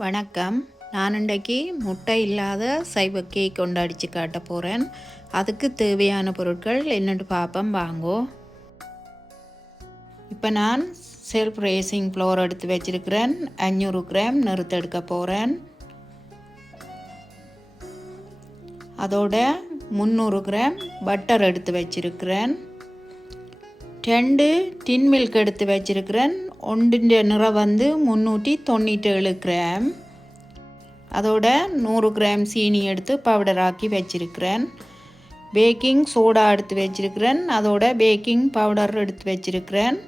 வணக்கம். நான் இன்றைக்கு முட்டை இல்லாத சைவ கேக் கொண்டாடிச்சு காட்ட போகிறேன். அதுக்கு தேவையான பொருட்கள் என்னென்னு பார்ப்போம் வாங்கோ. இப்போ நான் செல்ஃப் ரேசிங் ஃப்ளோர் எடுத்து வச்சிருக்கிறேன். 500 கிராம் நிறுத்த எடுக்க போகிறேன். அதோட 300 கிராம் பட்டர் எடுத்து வச்சிருக்கிறேன். 2 டின் மில்க் எடுத்து வச்சிருக்கிறேன். ஒன்றிൻ്റെ நிறம் 397 கிராம். அதோட 100 கிராம் சீனி எடுத்து பவுடர் ஆக்கி வச்சிருக்கிறேன். பேக்கிங் சோடா எடுத்து வச்சிருக்கிறேன். அதோட பேக்கிங் பவுடர் எடுத்து வச்சிருக்கிறேன்.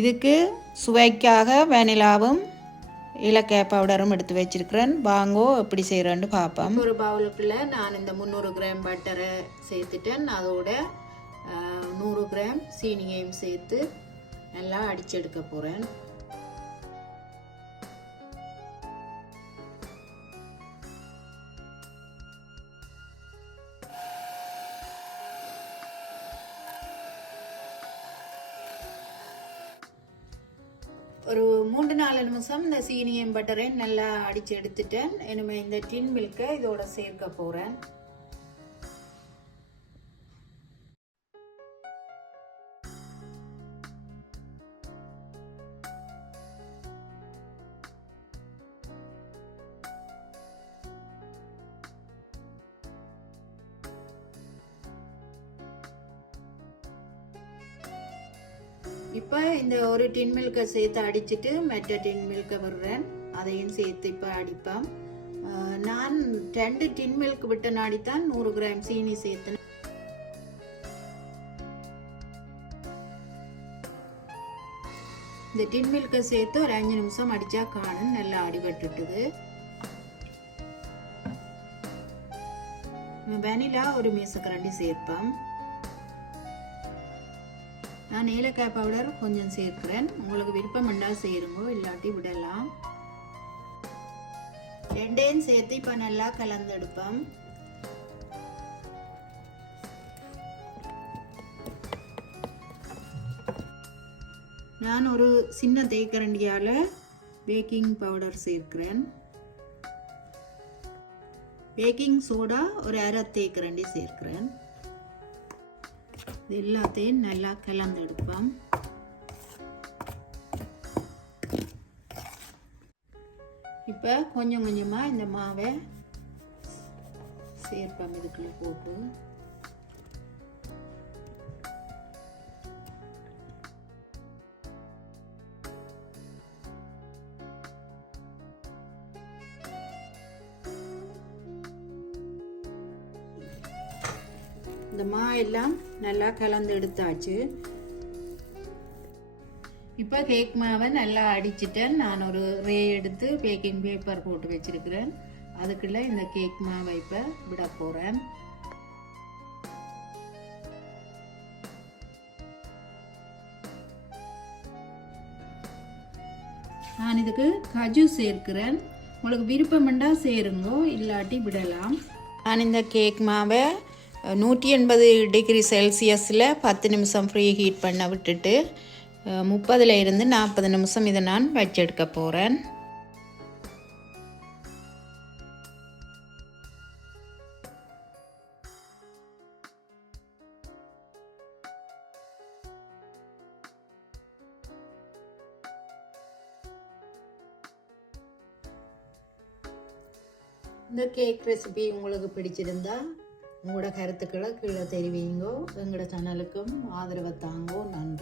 இதுக்கு சுவைக்காக வெனிலாவும் ஏலக்காய் பவுடரும் எடுத்து வச்சிருக்கிறேன். வாங்கோ எப்படி செய்கிறேன்னு பார்ப்போம். ஒரு பவுலுக்குள்ளே நான் இந்த 300 கிராம் பட்டரை சேர்த்துட்டேன். அதோட 100 கிராம் சீனியையும் சேர்த்து நல்லா அடிச்சு எடுக்க போகிறேன். ஒரு 3-4 நிமிஷம் இந்த சீனியும் பட்டரையும் நல்லா அடிச்சு எடுத்துட்டேன். இனிமேல் இந்த டின் மில்கை இதோட சேர்க்க போகிறேன். இப்போ இந்த ஒரு டின் மில்கை சேர்த்து அடிச்சுட்டு மற்ற டின் மில்கை விடுறேன். அதையும் சேர்த்து இப்போ அடிப்பேன். நான் 2 டின் மில்க் விட்டு நாடித்தான் 100 கிராம் சீனி சேர்த்தேன். இந்த டின் மில்கை சேர்த்து ஒரு 5 நிமிஷம் அடிச்சா காணும் நல்லா அடிபட்டுட்டுது. வெனிலா ஒரு மீசக்கரண்டி சேர்ப்பேன். நான் ஏலக்காய் பவுடர் கொஞ்சம் சேர்க்கிறேன். உங்களுக்கு விருப்பம் இருந்தால் சேருங்க, இல்லாட்டி விடலாம். ரெண்டையும் சேர்த்து இப்போ நல்லா கலந்தெடுப்போம். நான் ஒரு சின்ன தேக்கரண்டியால் பேக்கிங் பவுடர் சேர்க்கிறேன். பேக்கிங் சோடா ஒரு 1/2 தேக்கரண்டி சேர்க்கிறேன். இது எல்லாத்தையும் நல்லா கலந்தெடுப்போம். இப்போ கொஞ்சம் கொஞ்சமாக இந்த மாவை சேர்ப்போம். இதுக்குள்ள போட்டு இந்த எல்லாம் நல்லா கலந்து எடுத்தாச்சு. இப்போ கேக் மாவை நல்லா அடிச்சிட்டேன். நான் ஒரு ரே எடுத்து பேக்கிங் பேப்பர் போட்டு வச்சிருக்கிறேன். அதுக்குள்ள இந்த கேக் மாவை இப்போ விட போகிறேன். நான் இதுக்கு கஜு சேர்க்கிறேன். உங்களுக்கு விருப்பம்ண்டா சேருங்கோ, இல்லாட்டி விடலாம். நான் இந்த கேக் மாவை 180 டிகிரி செல்சியஸில் 10 நிமிஷம் ஃப்ரீ ஹீட் பண்ண விட்டுட்டு 30 to 40 நிமிஷம் இதை நான் வச்செடுக்க போகிறேன். இந்த கேக் ரெசிபி உங்களுக்கு பிடிச்சிருந்தா உங்களோட கருத்துக்களை கீழே தெரிவிங்கோ. எங்களோட சேனலுக்கும் ஆதரவை தாங்கோ. நன்றி.